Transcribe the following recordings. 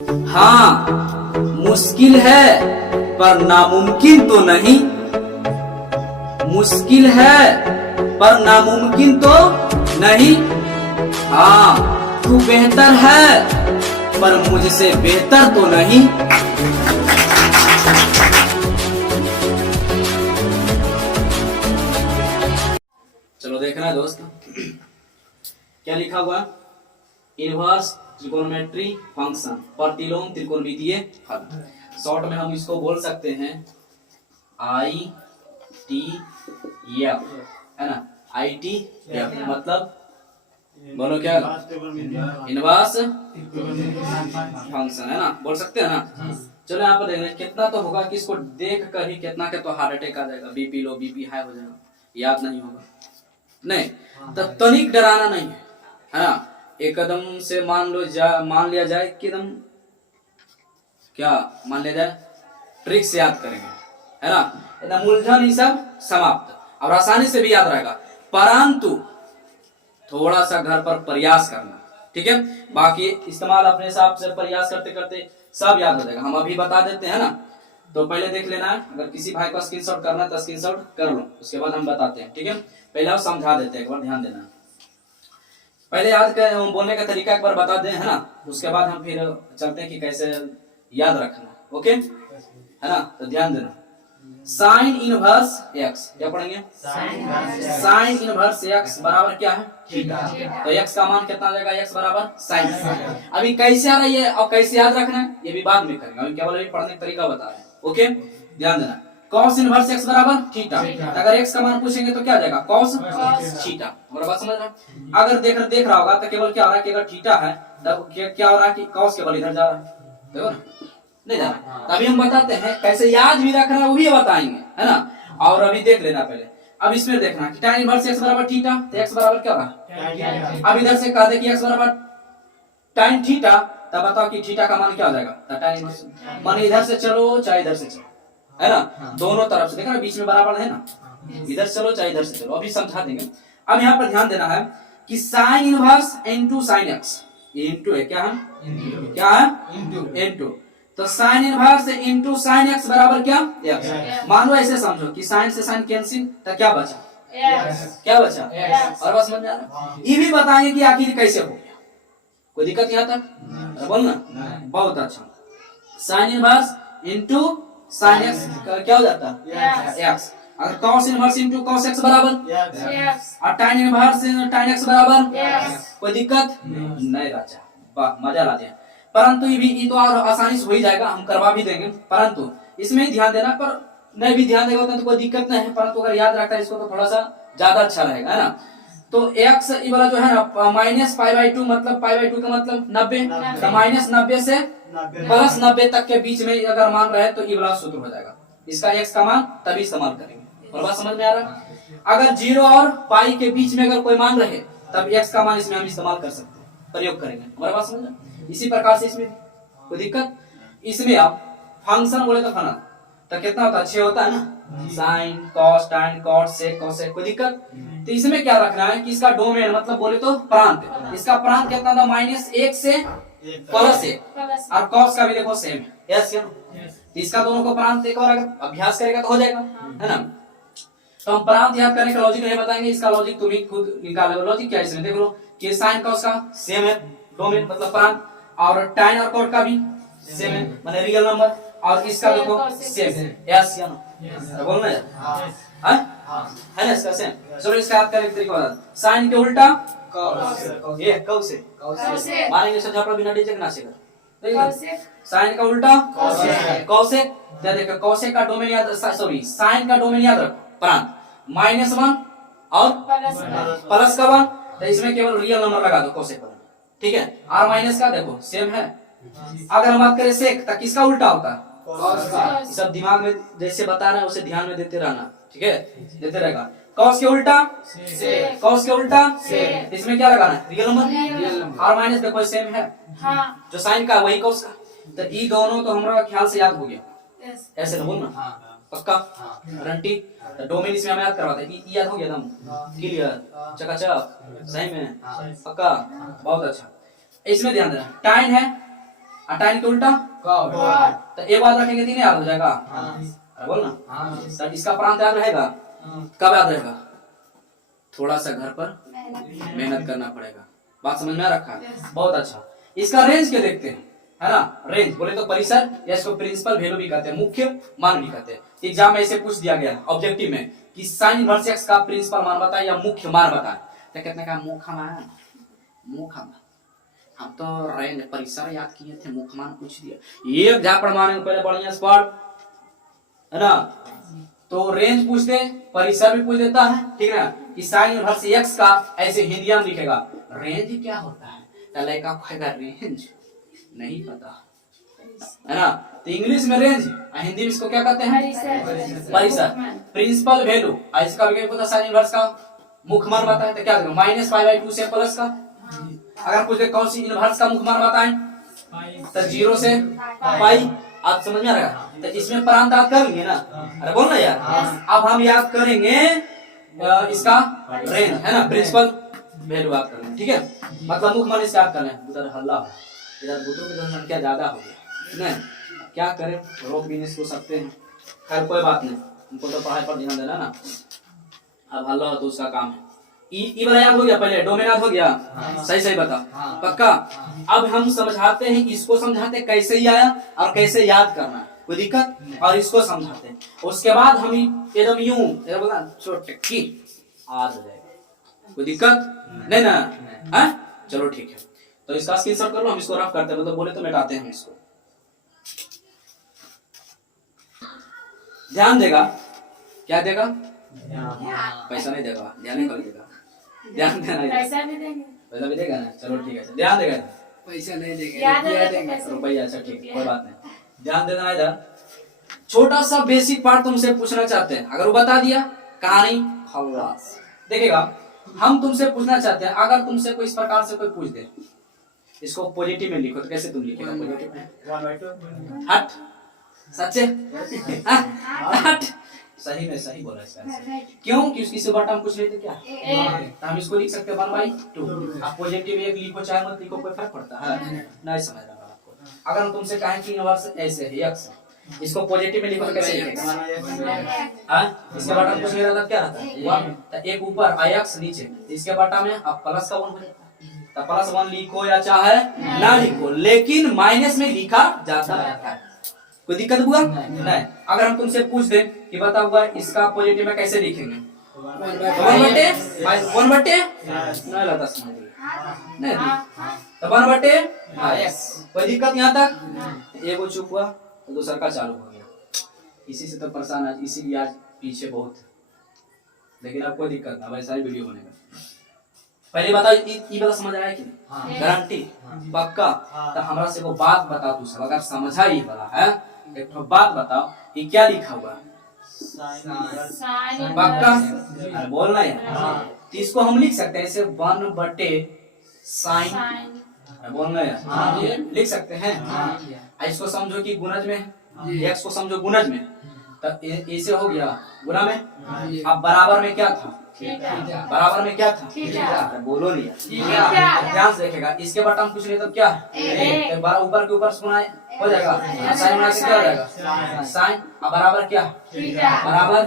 हाँ, मुश्किल है पर नामुमकिन तो नहीं। मुश्किल है पर नामुमकिन तो नहीं। हाँ, तू बेहतर है पर मुझसे बेहतर तो नहीं। चलो देखना है दोस्त, क्या लिखा हुआ? इनवर्स त्रिकोणमिति फंक्शन, प्रतिलोम त्रिकोणमितीय फल। शॉर्ट में हम इसको बोल सकते हैं ITF, है ना? ITF मतलब बोलो क्या? इनवर्स फंक्शन, है ना? बोल सकते हैं ना? चलो यहाँ पर देख रहे कितना तो होगा कि इसको देख कर ही कितना के तो हार्ट अटैक आ जाएगा, बीपी लो, बीपी हाई हो जाएगा, याद नहीं होगा। नहीं, तो तनिक डराना नहीं है ना? एकदम से मान लिया जाए कि एकदम क्या मान लिया जाए, ट्रिक से याद करेंगे, है ना? एकदम उलझन ही सब समाप्त और आसानी से भी याद रहेगा, परंतु थोड़ा सा घर पर प्रयास करना, ठीक है? बाकी इस्तेमाल अपने हिसाब से प्रयास करते करते सब याद हो जाएगा। हम अभी बता देते हैं ना, तो पहले देख लेना है। अगर किसी भाई को स्क्रीनशॉट करना है तो स्क्रीनशॉट कर लो, उसके बाद हम बताते हैं, ठीक है? पहले आप समझा देते हैं, एक बार ध्यान देना। पहले याद कर बोलने का तरीका एक बार बता दें, है ना? उसके बाद हम फिर चलते हैं कि कैसे याद रखना, ओके, है ना? तो ध्यान देना। साइन इनवर्स एक्स, क्या पढ़ेंगे? साइन इनवर्स एक्स बराबर क्या है? तो एक्स का मान कितना आ जाएगा? एक्स बराबर साइन। अभी कैसे आ रही है और कैसे याद रखना है ये भी बाद में करेंगे, अभी केवल पढ़ने का तरीका बता रहे हैं, ओके? ध्यान देना। cos इनवर्स x बराबर थीटा। अगर x का मान पूछेंगे तो क्या आ जाएगा? cos theta. हमारा बात समझ रहा है? अगर देख रहा होगा तो केवल क्या हो रहा है कि अगर थीटा है तब क्या हो रहा है कि cos केवल इधर जा रहा है, देखो ना, नहीं जा रहा है। तभी हम बताते हैं कैसे याद भी रखना है, वो भी बताएंगे, है ना? और अभी देख लेना पहले। अब इसमें देखना कि tan इनवर्स x बराबर थीटा, तो x बराबर क्या होगा? अब इधर से कह दे कि x बराबर tan थीटा, तब बताओ कि थीटा का मान क्या हो जाएगा? tan इनवर्स मान इधर से चलो चाहे इधर से चलो, है ना? दोनों तरफ से देखा ना, बीच में बराबर है ना, इधर चलो चाहे इधर से चलो, अभी समझा देंगे। अब यहाँ पर ध्यान देना है कि sine inverse into sine x, ये इनटू है, क्या है? क्या है? इनटू। तो sine inverse into sine x बराबर क्या? एक्स। मान लो ऐसे समझो कि साइन से साइन कैंसिल, तो क्या बचा? क्या बचा? और बस समझ आ रहा है? ये भी बताएंगे कि आखिर कैसे हो गया, कोई दिक्कत यहाँ तक? बोलना बहुत अच्छा। Sine inverse into sine x क्या हो जाता है? एक्स। अगर cos inverse into cos x बराबर एक्स, और tan इनवर्स tan x बराबर एक्स, कोई दिक्कत नहीं राजा, वाह मजा ला दिया। परंतु ये तो और आसानी से हो ही जाएगा, हम करवा भी देंगे, परंतु इसमें ही ध्यान देना। पर नहीं भी ध्यान देगा तो कोई दिक्कत नहीं है, परंतु अगर याद रखता है इसको तो थोड़ा सा ज्यादा अच्छा रहेगा, है ना? तो x ये वाला जो है ना -π/2 मतलब π/2 का मतलब 90, तो -90 से प्लस 90 तक के बीच में अगर मान रहे तो ये वाला सूत्र हो जाएगा। इसका x का मान तभी इस्तेमाल करेंगे, और बात समझ में आ रहा? अगर 0 और पाई के बीच में अगर कोई मान रहे तब x का मान इसमें हम इस्तेमाल कर सकते हैं, प्रयोग करेंगे, हमारा बात समझ? इसी प्रकार से इसमें कोई दिक्कत? इसमें आप फंक्शन बोले तो फलन तो कितना होता है? 6 होता है ना, sine cos tan cot sec cosec, कोई दिक्कत? तो इसमें क्या रखना है कि इसका डोमेन मतलब बोले तो प्रांत, इसका प्रांत कितना था? -1 से +1, और कॉस का भी देखो सेम है, यस या नो? इसका दोनों को प्रांत एक बार अगर अभ्यास करेगा तो हो जाएगा, है ना? तो हम प्रांत याद करने का लॉजिक नहीं बताएंगे, इसका लॉजिक तुम ही खुद निकालो। लॉजिक क्या है इसमें देख लो कि साइन कॉस का सेम है डोमेन मतलब प्रांत, और tan और कॉट का भी सेम है मतलब रियल नंबर, और इसका देखो सेम है, यस या नो? बोलना है है ना, इसका सेम। चलो इसका याद करने का तरीका बता। साइन के उल्टा कॉस, ये कौसे मारेंगे सब झापड़ा बिना डीजे के नाचेगा। साइन का उल्टा कौसेक, क्या देखो कौसेक का डोमेन याद, सॉरी साइन का डोमेन याद रखो प्रांत, -1 और प्लस का 1, तो इसमें केवल रियल नंबर लगा दो कौसेक वाला, ठीक है? और माइनस का देखो सेम है। अगर हम बात करें सेक तो किसका उल्टा होता है? सब दिमाग में जैसे बता रहे हैं उसे ध्यान में देते रहना, ठीक है? देते रहेगा। कॉस के उल्टा कॉस के उल्टा इसमें क्या लगाना है? रियल नंबर, और माइनस देखो सेम है, जो साइन का वही कॉस का, तो ये दोनों तो हमारा ख्याल से याद हो गया, ऐसे ना बोलना पक्का गारंटी। डोमेन इसमें हम याद करवाते हैं, याद हो गया एकदम क्लियर चकाचक सही में पक्का, बहुत अच्छा। इसमें ध्यान देना टाइन है tan के उल्टा cot। तो एक बात रखेंगे 3 याद हो जाएगा। अरे बोल ना। तो इसका प्रांत याद रहेगा। कब याद रहेगा? थोड़ा सा घर पर मेहनत करना पड़ेगा। बात समझ में आ रखा है? बहुत अच्छा। इसका रेंज क्या देखते हैं, है ना? रेंज बोले तो परिसर, या इसको प्रिंसिपल वैल्यू भी कहते हैं, मुख्य मान भी कहते हैं। एग्जाम में ऐसे पूछ दिया गया ऑब्जेक्टिव में कि साइन इनवर्स एक्स का प्रिंसिपल मान बताए या मुख्य मान बताए, तो कितने का मुख्य मान। हम तो रेंज परिसर याद किए थे, मुख्य मान पूछ दिया। एक जा प्रमाण पहले बढ़िया से पढ़, है ना? तो रेंज पूछ दे, परिसर भी पूछ देता है, ठीक है ना? कि साइन इनवर्स एक्स का ऐसे हिंदी में लिखेगा रेंज क्या होता है, तो लड़का कहेगा रेंज नहीं पता, है ना? तो इंग्लिश में रेंज, हिंदी में इसको क्या कहते हैं? परिसर। प्रिंसिपल वैल्यू, इसका भी पता साइन इनवर्स का मुख्य मान बताए तो क्या देगा? -π/2 से प्लस का। अगर पूछ दे कौन सी इनवर्स का मुख्य मान बताएं, तो 0 से पाई। आप समझ में आ रहा है? तो इसमें प्रांत याद करेंगे ना? अरे बोल ना यार। अब हम याद करेंगे इसका रेंज, है ना? प्रिंसिपल वैल्यू याद करेंगे, ठीक है? मतलब मुख्य मान इसका याद करना है। उधर हल्ला हो, इधर बुतों की जनसंख्या ज्यादा हो गई, नहीं क्या करें, रोक भी नहीं सकते हैं। खैर कोई बात नहीं, उनको तो पढ़ाई पर ध्यान देना ना। अब हल्ला हो तो उसका काम है। ई वाला याद हो गया, पहले डोमेन याद हो गया। सही बता, पक्का? अब हम समझाते हैं, इसको समझाते कैसे ही आया और कैसे याद करना है, कोई दिक्कत? और इसको समझाते हैं, उसके बाद हम एकदम यूं बोला छोटकी आ जाएगा, कोई दिक्कत नहीं ना? है चलो ठीक है। तो इसका स्क्रीनशॉट कर लो, हम इसको रफ करते हैं, मतलब बोले तो मिटाते हैं हम इसको। ध्यान देगा, क्या देगा? पैसा नहीं देगा, ध्यान नहीं देगा, ध्यान देना, पैसा भी देगा ना? चलो ठीक है, ध्यान देगा, पैसा नहीं देगा, रुपया। अच्छा ठीक है, कोई बात नहीं, ध्यान देना। इधर छोटा सा बेसिक पार्ट तुमसे पूछना चाहते हैं, अगर वो बता दिया कहानी खलास। देखिएगा, हम तुमसे पूछना चाहते हैं, अगर तुमसे कोई इस प्रकार से कोई पूछ दे, इसको पॉजिटिव में लिखो, तो कैसे तुम लिखेगा पॉजिटिव में? हट सच्चे हट, सही में सही बोला इसका। क्यों? कि उसकी से बटा हम कुछ लेते क्या, तो हम इसको लिख सकते हैं 1/2। आप पॉजिटिव एक लिखो चाहे मत लिखो, कोई फर्क पड़ता है? नहीं समझ रहा आपको। अगर हम तुमसे कहें कि इनवर्स ऐसे है एक्स, इसको पॉजिटिव में लिखो तो कैसे लिखेगा? हां, इसके बटा में कुछ नहीं रहता, क्या रहता है? 1। तो एक ऊपर x नीचे, इसके बटा में अब प्लस का 1 हो जाता है। तो +1 लिखो या चाहे ना लिखो, लेकिन माइनस में लिखा जाता है, कोई दिक्कत हुआ? नहीं। अगर हम तुमसे पूछ दें कि बता हुआ इसका पॉजिटिव में कैसे लिखेंगे? 1/1 नहीं लगा समझ नहीं, तो 1/x, कोई दिक्कत यहाँ तक? एगो चुप हुआ तो दूसरा का चालू हो गया, इसी से तो परेशान है, इसीलिए आज पीछे बहुत, लेकिन अब कोई दिक्कत ना, वैसा ही वीडियो बनेगा। पहले बताओ ये बात समझ आया कि नहीं? गारंटी पक्का? तो हमरा से को बात बता, तू सब अगर समझा ही वाला है, एक तो बात बताओ, ये क्या लिखा हुआ? पक्का? अरे बोलना यार। तो इसको हम लिख सकते हैं ऐसे 1/sin, बोलना यार, लिख सकते हैं। इसको समझो कि गुणज में, x को समझो गुणज में, तब ऐसे हो गया गुणा में। अब बराबर में क्या था? बराबर में क्या था? बोलो नहीं यार, ध्यान से देखेगा। इसके बटा में कुछ नहीं तो क्या है? ऊपर के ऊपर सुना हो जाएगा, साइन होने से क्या हो जाएगा? साइन। अब बराबर क्या? बराबर।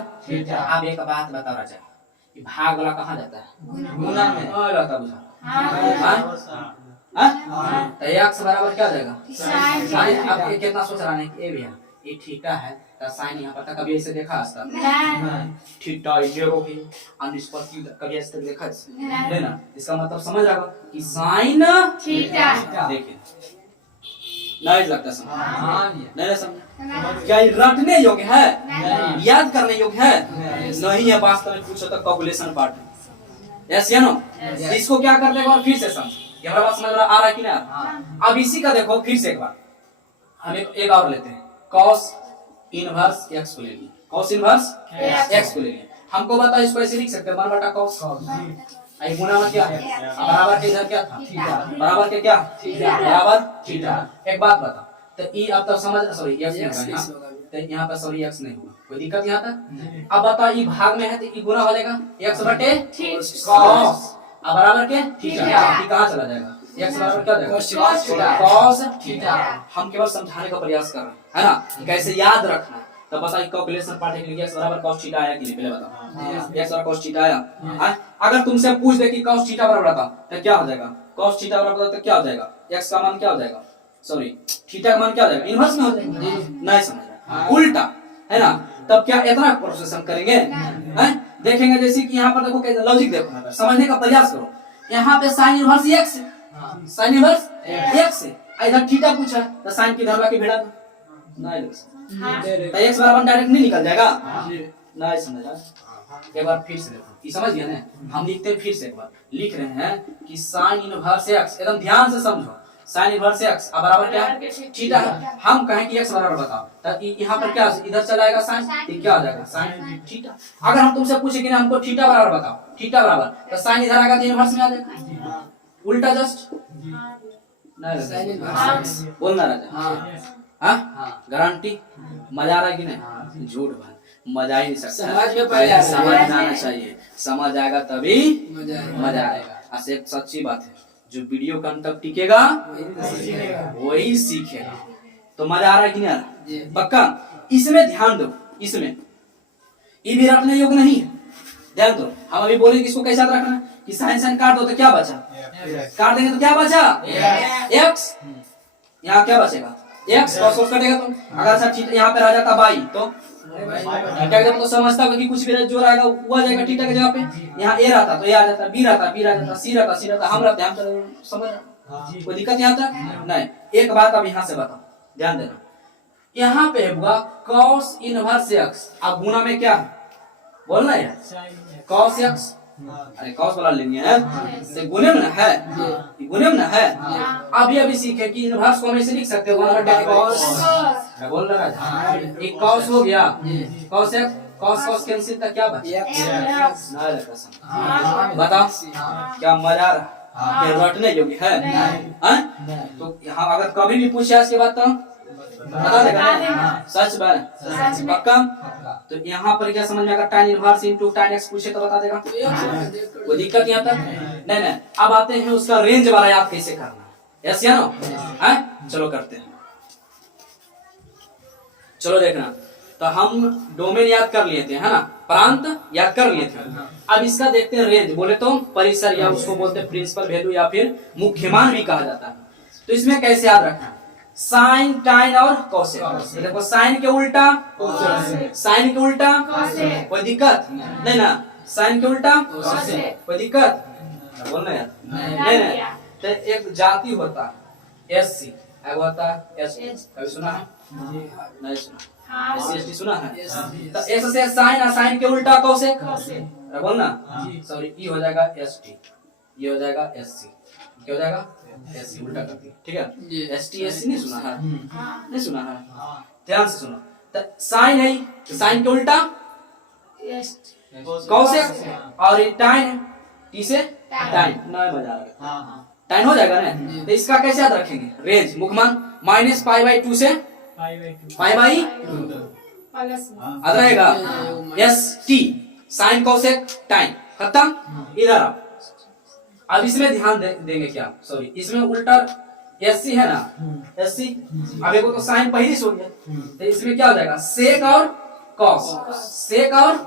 अब एक बात बता राजा, भाग वाला कहाँ जाता है? गुणा में रहता बुझा। तो x बराबर क्या हो जाएगा? साइन। अब ये कितना सोच रहा है कि ए भैया ये थीटा है, तो साइन यहाँ पर कभी ऐसे देखा है? थीटा जीरो की अनिष्पत्ति कभी ऐसे देखा है ना? इसका मतलब समझ रहा कि साइन थीटा। देखिए नहीं लगता समझ? नहीं समझ? क्या रटने योग्य है? याद करने योग्य है? नहीं है। वास्तव में पूछो तो कैलकुलेशन पार्ट है, यस या नो? इसको क्या कर देगा और फिर से समझ, ये हमारा बात समझ आ रहा है कि नहीं? अब इसी का देखो फिर से एक बार, हम एक और लेते हैं, cos इनवर्स x को ले लिए, cos इनवर्स x को ले लिए। हमको बता इसको ऐसे लिख सकते हैं 1/cos, आई गुना में क्या है? बराबर के इधर क्या था? बराबर के क्या? बराबर थीटा। एक बात बता, तो ई अब तक समझ, सॉरी x नहीं होगा, तो यहाँ पर सॉरी x नहीं होगा, कोई दिक्कत यहाँ तक? अब बता ई भाग में है तो ई गुना हो जाएगा x/cos, अब बराबर के थीटा, कहाँ चला जाएगा? x बराबर क्या देगा cos थीटा। cos theta. हम केवल समझाने का प्रयास कर रहे हैं, है ना, कैसे याद रखना। तो बताइए कैलकुलेशन पार्ट के लिए x बराबर cos थीटा आया कि नहीं, पहले बताओ। x बराबर cos थीटा आया। अगर तुमसे पूछ दे कि cos थीटा बराबर बता तो क्या हो जाएगा, cos थीटा बराबर तो क्या हो जाएगा, x का मान क्या हो जाएगा, सॉरी थीटा का मान क्या हो जाएगा, इनवर्स में हो जाएगा। नहीं समझ रहा, उल्टा, है ना। तब क्या इतना प्रोसेस हम करेंगे, हैं देखेंगे। जैसे कि यहाँ पर देखो कैसे लॉजिक देखो, समझने का प्रयास करो। यहाँ पे sine inverse x, sine inverse x है, इधर थीटा पूछा तो साइन की धरवा के भिड़ा दो, नहीं लग सकता। तो x बराबर डायरेक्ट नहीं निकल जाएगा, नहीं समझ रहा। एक बार फिर से देखो, ये समझ गया ना, हम लिखते हैं फिर से एक बार लिख रहे हैं कि साइन इनवर्स x, एकदम ध्यान से समझो, साइन इनवर्स x अब बराबर क्या है, थीटा है। हम कहें कि x बराबर बताओ, तो यहाँ पर क्या इधर चला आएगा साइन, ये क्या हो जाएगा साइन थीटा। अगर हम तुमसे पूछे कि हमको थीटा बराबर बताओ, थीटा बराबर, तो साइन इधर आएगा तो इनवर्स में आ जाएगा, उल्टा जस्ट नहीं बोलना राजा। हाँ गारंटी, मजा आ रहा है कि नहीं, झूठ भाई मजा ही नहीं सकता, समझ में पहले समझ आना चाहिए, समझ आएगा तभी मजा आएगा। ऐसे एक सच्ची बात है, जो वीडियो का अंत तक टिकेगा वही सीखेगा। तो मजा आ रहा है कि नहीं आ रहा, पक्का। इसमें ध्यान दो, इसमें ये भी रखने योग्य नहीं है, ध्यान दो। हम अभी बोलेंगे इसको कैसे याद रखना, कि साइन साइन काट दो तो क्या बचा, काट देंगे तो क्या बचा x, यहाँ क्या बचेगा x, cos कटेगा तो अगर सर यहाँ पे रह जाता बाई तो थीटा जब तो समझता कि कुछ भी जो रहेगा वो आ जाएगा थीटा की जगह पे। यहाँ a रहता तो a आ जाता, b रहता b रह जाता, c रहता c रहता, हम रहते हम, चलो समझ रहे, कोई दिक्कत यहाँ तक नहीं। एक बात अब यहाँ से बताओ, ध्यान देना, यहाँ पे होगा cos इनवर्स x, अब गुना में क्या है बोलना है, cos x, अरे cos वाला लेंगे हैं, तो गुने में ना है, गुने में ना है। अभी सीखे कि इनवर्स को हम ऐसे लिख सकते हैं, cos, बोल रहा है एक cos हो गया, cos x, cos कैंसिल था, क्या बचा, बताओ क्या मजा आ रहा, रटने योग्य है। तो यहाँ अगर कभी भी पूछे इसके बाद तो बता देगा, सच बात पक्का। तो यहाँ पर क्या समझ में अगर tan inverse into tan x पूछे तो बता देगा, कोई दिक्कत यहाँ तक नहीं। अब आते हैं उसका रेंज वाला याद कैसे करना है, यस या नो, हैं चलो करते हैं, चलो देखना। तो हम डोमेन याद कर लिए थे, है ना, प्रांत याद कर लिए थे। अब इसका देखते हैं रेंज, बोले तो परिसर, या उसको बोलते हैं प्रिंसिपल वैल्यू, या फिर मुख्य मान भी कहा जाता है। तो इसमें कैसे याद रखना, साइन टाइन और कोसेक, देखो साइन के उल्टा, साइन के उल्टा कोई दिक्कत नहीं ना, साइन के उल्टा कोई दिक्कत बोलना यार, नहीं। तो एक जाति होता है SC, एक होता है ST, कभी सुना है, नहीं सुना, SC सुना है। तो S से साइन, साइन के उल्टा कोसेक, बोलना, सॉरी ये हो जाएगा ST, ये हो जाएगा SC, क्या हो जाएगा SC, उल्टा करके, ठीक है। ST SC नहीं सुना है, नहीं सुना है, ध्यान से सुनो। तो साइन है, तो साइन के उल्टा कोसेक, और ये टाइन है, T से टाइन, नहीं मजा आ रहा, टाइन हो जाएगा ना। तो इसका कैसे याद रखेंगे, रेंज मुख्यमान -π/2 से π/2 याद रहेगा, ST साइन कोसेक टाइन, खत्म। इधर अब इसमें ध्यान देंगे क्या, सॉरी इसमें उल्टा SC है ना, SC, अब एक तो साइन पहले से हो गया, तो इसमें क्या हो जाएगा सेक और कॉस, सेक और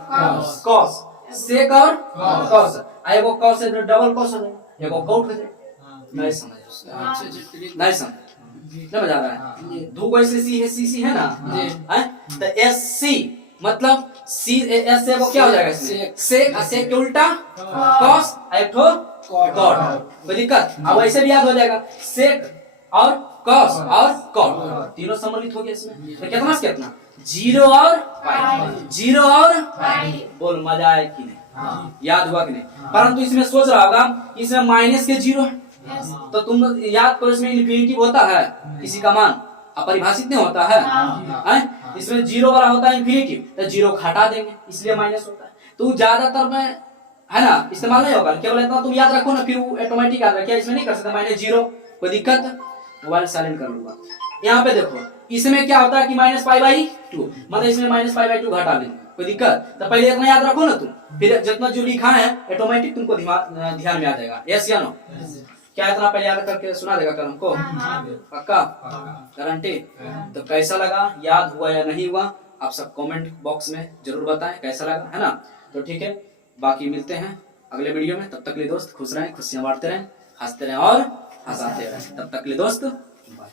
कॉस, सेक और कॉस, एगो कॉस से डबल कॉस हो जाएगा, एगो कॉट हो जाएगा, नहीं समझ, नहीं समझ, नहीं मजा आ रहा है। दो को SC है, CC है ना, तो SC मतलब सी एस से वो क्या हो जाएगा, सेक, सेक के उल्टा कॉस, एक ठो कॉट, कोई दिक्कत। अब ऐसे भी याद हो जाएगा, सेक और कॉस और कॉट तीनों सम्मिलित हो गए इसमें, तो कितना से कितना, 0 और पाई, 0 और बोल मजा आया कि नहीं, याद हुआ कि नहीं। परंतु इसमें सोच रहा होगा इसमें माइनस के 0 है, तो तुम याद करो इसमें इन्फिनिटिव होता है, किसी का मान अपरिभाषित नहीं होता है, इसमें 0 वाला होता है इन्फिनिटिव, तो 0 हटा देंगे इसलिए माइनस होता है। तो ज्यादातर में है ना इस्तेमाल नहीं होगा, केवल इतना तुम याद रखो ना, फिर वो ऑटोमेटिक याद रखे, इसमें नहीं कर सकते -0, कोई दिक्कत। मोबाइल साइलेंट कर लूंगा। यहाँ पे देखो इसमें क्या होता है कि -π/2, मतलब इसमें -π/2 घटा लेंगे, कोई दिक्कत। तो पहले इतना याद रखो ना तुम, फिर जितना जो लिखा है ऑटोमेटिक तुमको ध्यान में आ जाएगा, यस या नो। क्या इतना पहले याद करके सुना देगा कल हमको? पक्का? गारंटी? तो कैसा लगा, याद हुआ या नहीं हुआ, आप सब कमेंट बॉक्स में जरूर बताएं कैसा लगा, है ना? तो ठीक है, बाकी मिलते हैं अगले वीडियो में। तब तक के लिए दोस्त खुश रहें, खुशियां बांटते रहें, हंसते रहें और हंसाते रहें। तब तक के लिए दोस्त बाय।